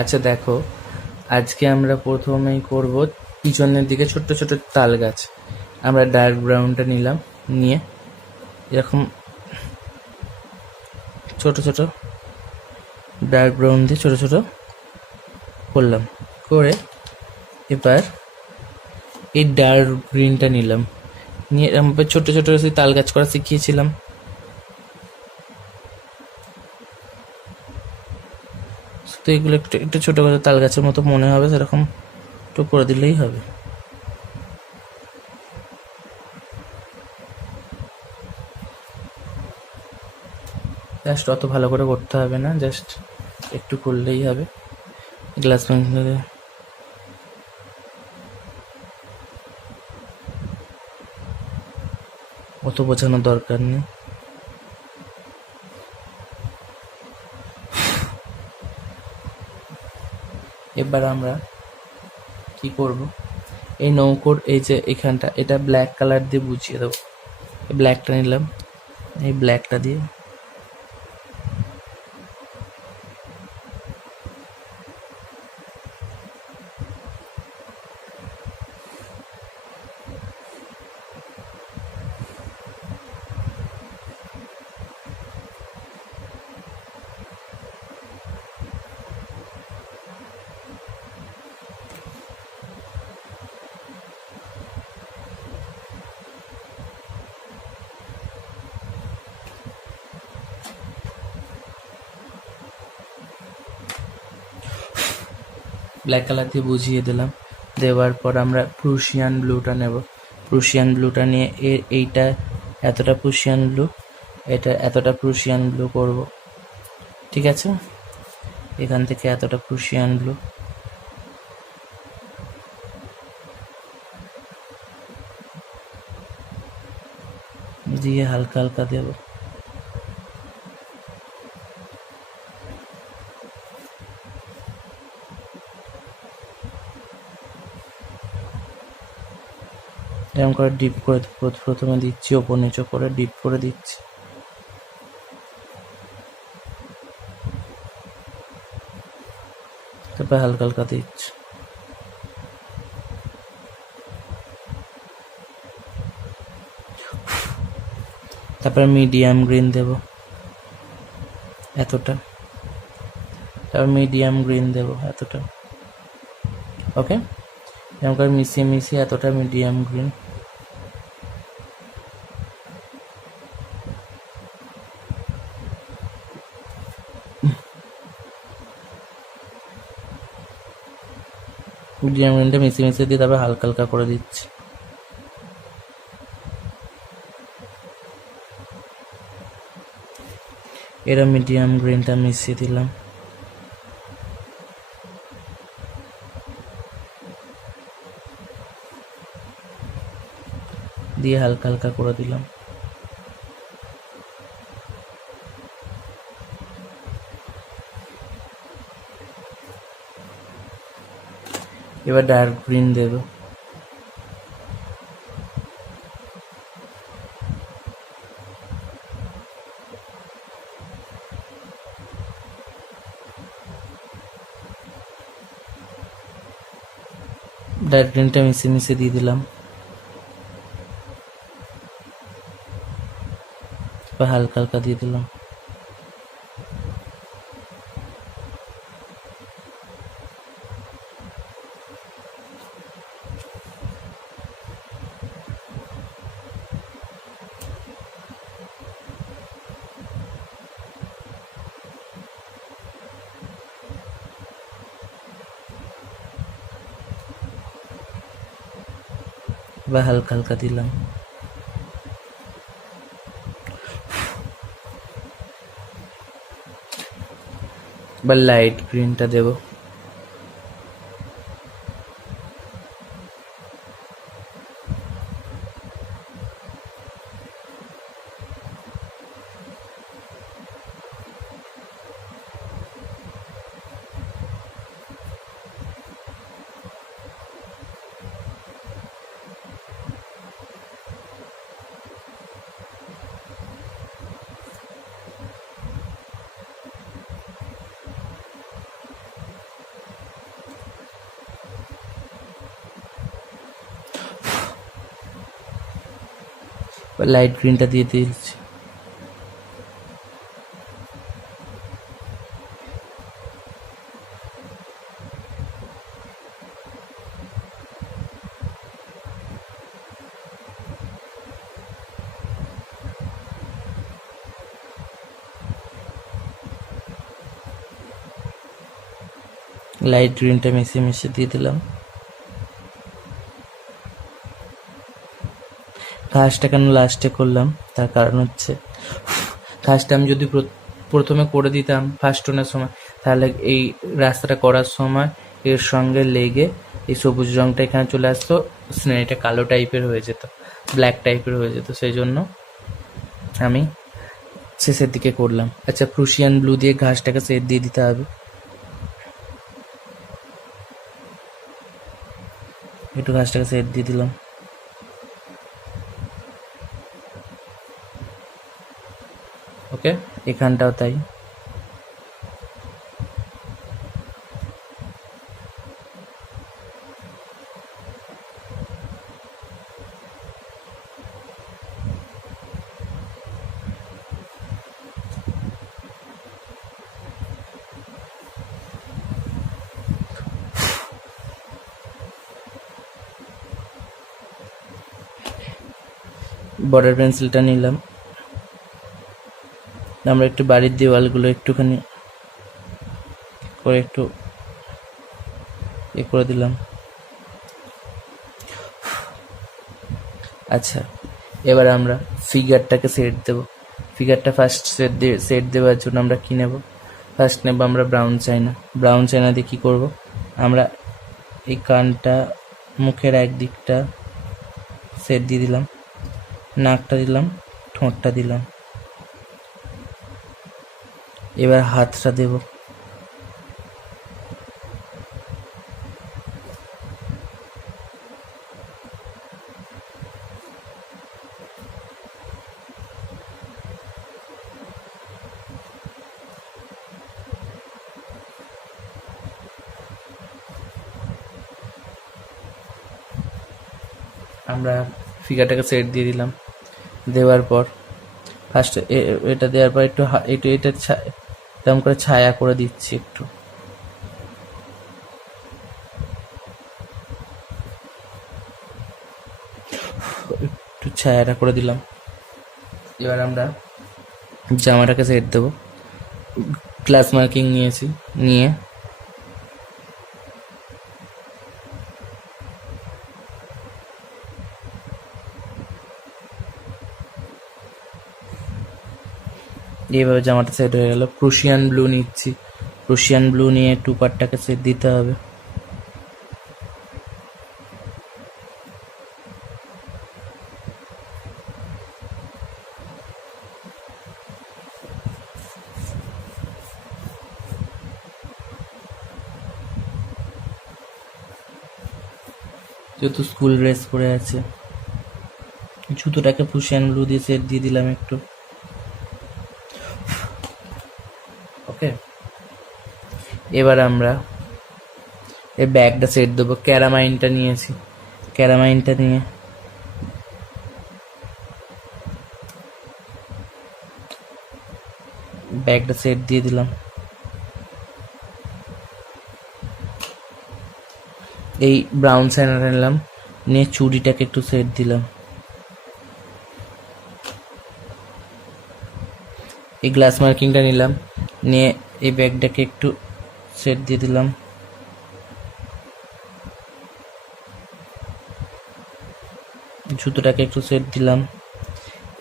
আচ্ছা দেখো, আজকে আমরা প্রথমেই করব পিছনের দিকে ছোট্ট ছোট তাল গাছ। আমরা ডার্ক ব্রাউনটা নিলাম, নিয়ে এরকম ছোট ছোট ডার্ক ব্রাউন দিয়ে ছোট ছোট করলাম, করে এবার এই ডার্ক গ্রিনটা নিলাম, নিয়ে এরকম ছোট ছোট সেই তাল গাছ করা শিখিয়েছিলাম। তো এগুলো একটু একটু ছোটো করে তাল গাছের মতো মনে হবে, সেরকম একটু করে দিলেই হবে। জাস্ট অত ভালো করে করতে হবে না, জাস্ট একটু করলেই হবে। গ্লাস পেন্সিলে অত বোঝানোর দরকার নেই। এবার আমরা কি করব, এই নৌকোর এই যে এখানটা, এটা ব্ল্যাক কালার দিয়ে বুঝিয়ে দেবো। ব্ল্যাকটা নিলাম, এই ব্ল্যাকটা দিয়ে ব্ল্যাক কালার দিয়ে বুঝিয়ে দিলাম। দেওয়ার পর আমরা প্রুশিয়ান ব্লুটা নেব। প্রুশিয়ান ব্লুটা নিয়ে এইটা এতটা প্রুশিয়ান ব্লু, এটা এতটা প্রুশিয়ান ব্লু করব, ঠিক আছে? এখান থেকে এতটা প্রুশিয়ান ব্লু দিয়ে হালকা হালকা দেব। এরকম করে ডিপ করে প্রথমে দিচ্ছি, ওপর নিচে করে ডিপ করে দিচ্ছি। তারপর হালকা হালকা দিচ্ছি। তারপর মিডিয়াম গ্রিন দেব এতটা, তারপর মিডিয়াম গ্রিন দেব এতটা। ওকে, এরকম করে মিশিয়ে মিশিয়ে এতটা মিডিয়াম গ্রিন, মিডিয়াম গ্রিনটা মিশিয়ে মিশিয়ে দিয়ে তারপর হালকা হালকা করে দিচ্ছি। এরা মিডিয়াম গ্রিনটা মিশিয়ে দিলাম, দিয়ে হালকা হালকা করে দিলাম। এবার ডার্ক গ্রিন দেব। ডার্ক গ্রিনটা মিশিয়ে মিশিয়ে দিয়ে দিলাম, এবার হালকা হালকা দিয়ে দিলাম। এবার হালকা হালকা দিলাম। এবার লাইট গ্রিনটা দেবো। লাইট গ্রিনটা দিয়ে দিচ্ছি। লাইট গ্রিনটা মিশিয়ে দিয়ে দিলাম। ঘাসটা কেন লাস্টে করলাম তার কারণ হচ্ছে, ঘাসটা আমি যদি প্রথমে করে দিতাম ফার্স্ট টোনের সময়, তাহলে এই রাস্তাটা করার সময় এর সঙ্গে লেগে এই সবুজ রঙটা এখানে চলে আসতো, সিনারিটা কালো টাইপের হয়ে যেত, ব্ল্যাক টাইপের হয়ে যেত। সেই জন্য আমি শেষের দিকে করলাম। আচ্ছা, প্রুশিয়ান ব্লু দিয়ে ঘাসটাকে শেড দিয়ে দিতে হবে। একটু ঘাসটাকে শেড দিয়ে দিলাম। ওকে, এখানটাও তাই। বর্ডার পেন্সিলটা নিলাম, আমরা একটু বাড়ির দেওয়ালগুলো একটুখানি করে একটু করে দিলাম। আচ্ছা, এবার আমরা ফিগারটাকে সেট দেব। ফিগারটা ফার্স্ট সেট দেওয়ার জন্য আমরা কি নেব? ফার্স্ট নেব আমরা ব্রাউন চায়না। ব্রাউন চায়না দিয়ে কী করব? আমরা এই কানটা, মুখের একদিকটা সেট দিয়ে দিলাম, নাকটা দিলাম, ঠোঁটটা দিলাম। এবার হাতটা দেব। আমরা ফিগারটাকে সেট দিয়ে দিলাম। দেওয়ার পর ফার্স্ট এটা দেওয়ার পর একটু এটা তেমন করে ছায়া করে দিচ্ছি, একটু ছায়াটা করে দিলাম। এবার আমরা জামাটাকে সেট দেবো। গ্লাস মার্কিং নিয়েছি, নিয়ে এইভাবে জামাটা সেট হয়ে গেল। প্রুশিয়ান ব্লু নিচ্ছি, প্রুশিয়ান ব্লু নিয়ে টু পার্টটাকে সেট দিতে হবে। যেহেতু স্কুল ড্রেস পরে আছে, জুতোটাকে প্রুশিয়ান ব্লু দিয়ে সেট দিয়ে দিলাম একটু। ওকে, এবার আমরা এই ব্যাগটা সেট দেবো। ক্যারামাইনটা নিয়েছি, ক্যারামাইনটা নিয়ে ব্যাগটা সেট দিয়ে দিলাম। এই ব্রাউন সাইনার নিলাম, নিয়ে চুড়িটাকে একটু সেট দিলাম। এই গ্লাস মার্কিংটা নিলাম, নিয়ে এই ব্যাগটাকে একটু সেট দিয়ে দিলাম। জুতোটাকে একটু সেট দিলাম।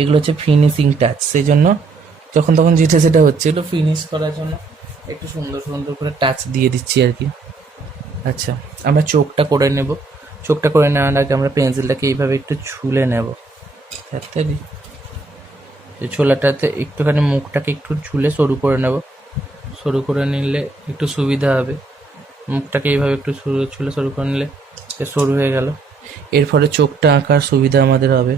এগুলো হচ্ছে ফিনিশিং টাচ, সেই জন্য যখন তখন যেটা সেটা হচ্ছে, এগুলো ফিনিশ করার জন্য একটু সুন্দর সুন্দর করে টাচ দিয়ে দিচ্ছি আর কি। আচ্ছা, আমরা চোখটা করে নেব। চোখটা করে নেওয়ার আগে আমরা পেন্সিলটাকে এইভাবে একটু ছুলে নেব। ছোলাটাতে একটুখানি মুখটাকে একটু ছুলে সরু করে নেব। সরু করে নিলে একটু সুবিধা হবে। মুখটাকে এইভাবে একটু ছুলে সরু করে নিলে সরু হয়ে গেল। এর ফলে চোখটা আঁকার সুবিধা আমাদের হবে।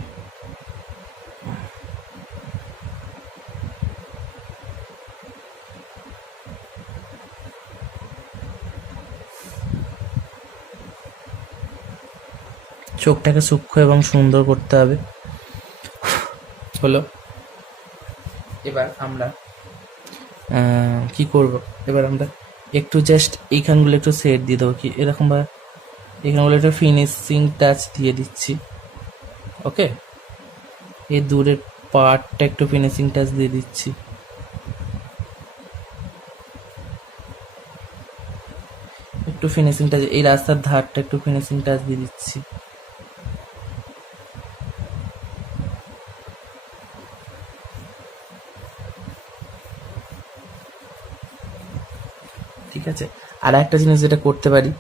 চোখটাকে সূক্ষ্ম এবং সুন্দর করতে হবে। হলো। এবার আমরা কি করব, এবার আমরা একটু জাস্ট এইখানগুলো একটু সেট দিয়ে দেবো, কি এরকম ভাবে এখানগুলো একটু ফিনিশিং টাচ দিয়ে দিচ্ছি। ওকে, এই দূরের পার্টটা একটু ফিনিশিং টাচ দিয়ে দিচ্ছি। একটু ফিনিশিং টাচ, এই রাস্তার ধারটা একটু ফিনিশিং টাচ দিয়ে দিচ্ছি। ঠিক আছে, আর একটা জিনিস যেটা করতে পারি,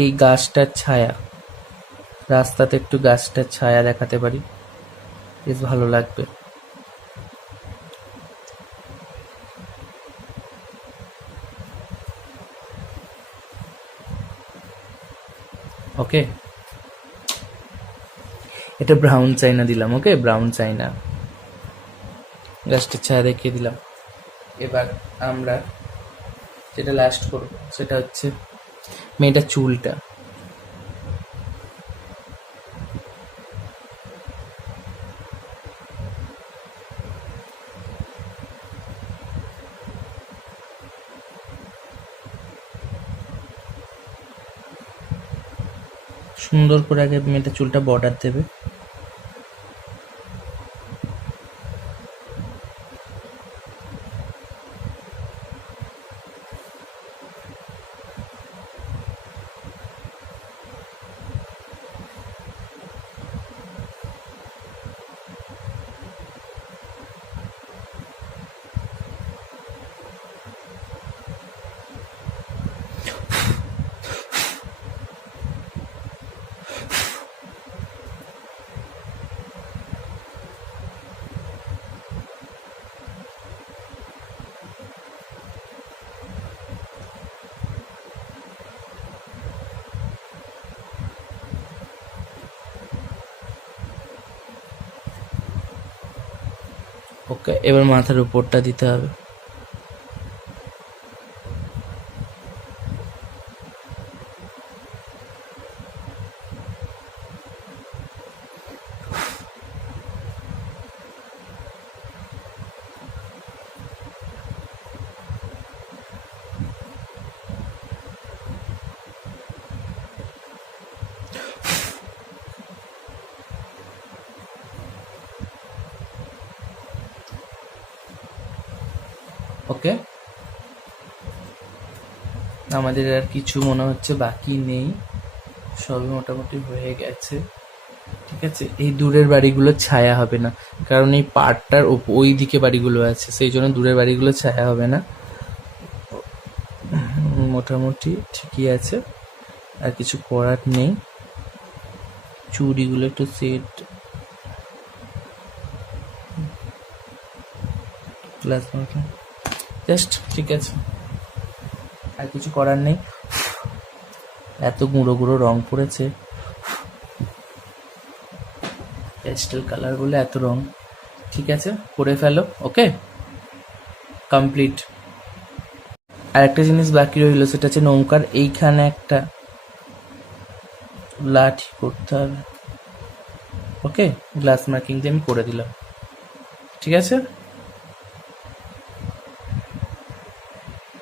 এই গাছটার ছায়া, রাস্তাতে একটু গাছটার ছায়া দেখাতে পারি, বেশ ভালো লাগবে। ওকে, এটা ব্রাউন চাইনা দিলাম। ওকে, ব্রাউন চাইনা গাছটার ছায়া দেখিয়ে দিলাম। এবার আমরা যেটা লাস্ট করব সেটা হচ্ছে মেয়েটার চুলটা। সুন্দর করে আগে মেয়েটার চুলটা বর্ডার দেবে। ওকে, এবার মাথার উপরটা দিতে হবে। ওকে, আমাদের আর কিছু মনে হচ্ছে বাকি নেই, সবই মোটামুটি হয়ে গেছে। ঠিক আছে, এই দূরের বাড়িগুলো ছায়া হবে না, কারণ এই পাড়টার ওই দিকে বাড়িগুলো আছে, সেই জন্য দূরের বাড়িগুলো ছায়া হবে না। মোটামুটি ঠিকই আছে, আর কিছু করার নেই। চুড়িগুলো একটু সেট, গ্লাস জাস্ট, ঠিক আছে, আর কিছু করার নেই। এত গুঁড়ো গুঁড়ো রং পড়েছে, পেস্টেল কালার বলে এত রং। ঠিক আছে, করে ফেলো। ওকে, কমপ্লিট। আর একটা জিনিস বাকি রইল, সেটা হচ্ছে নৌকার এইখানে একটা লাঠি করতে হবে। ওকে, গ্লাস মার্কিং দিয়ে আমি করে দিলাম। ঠিক আছে।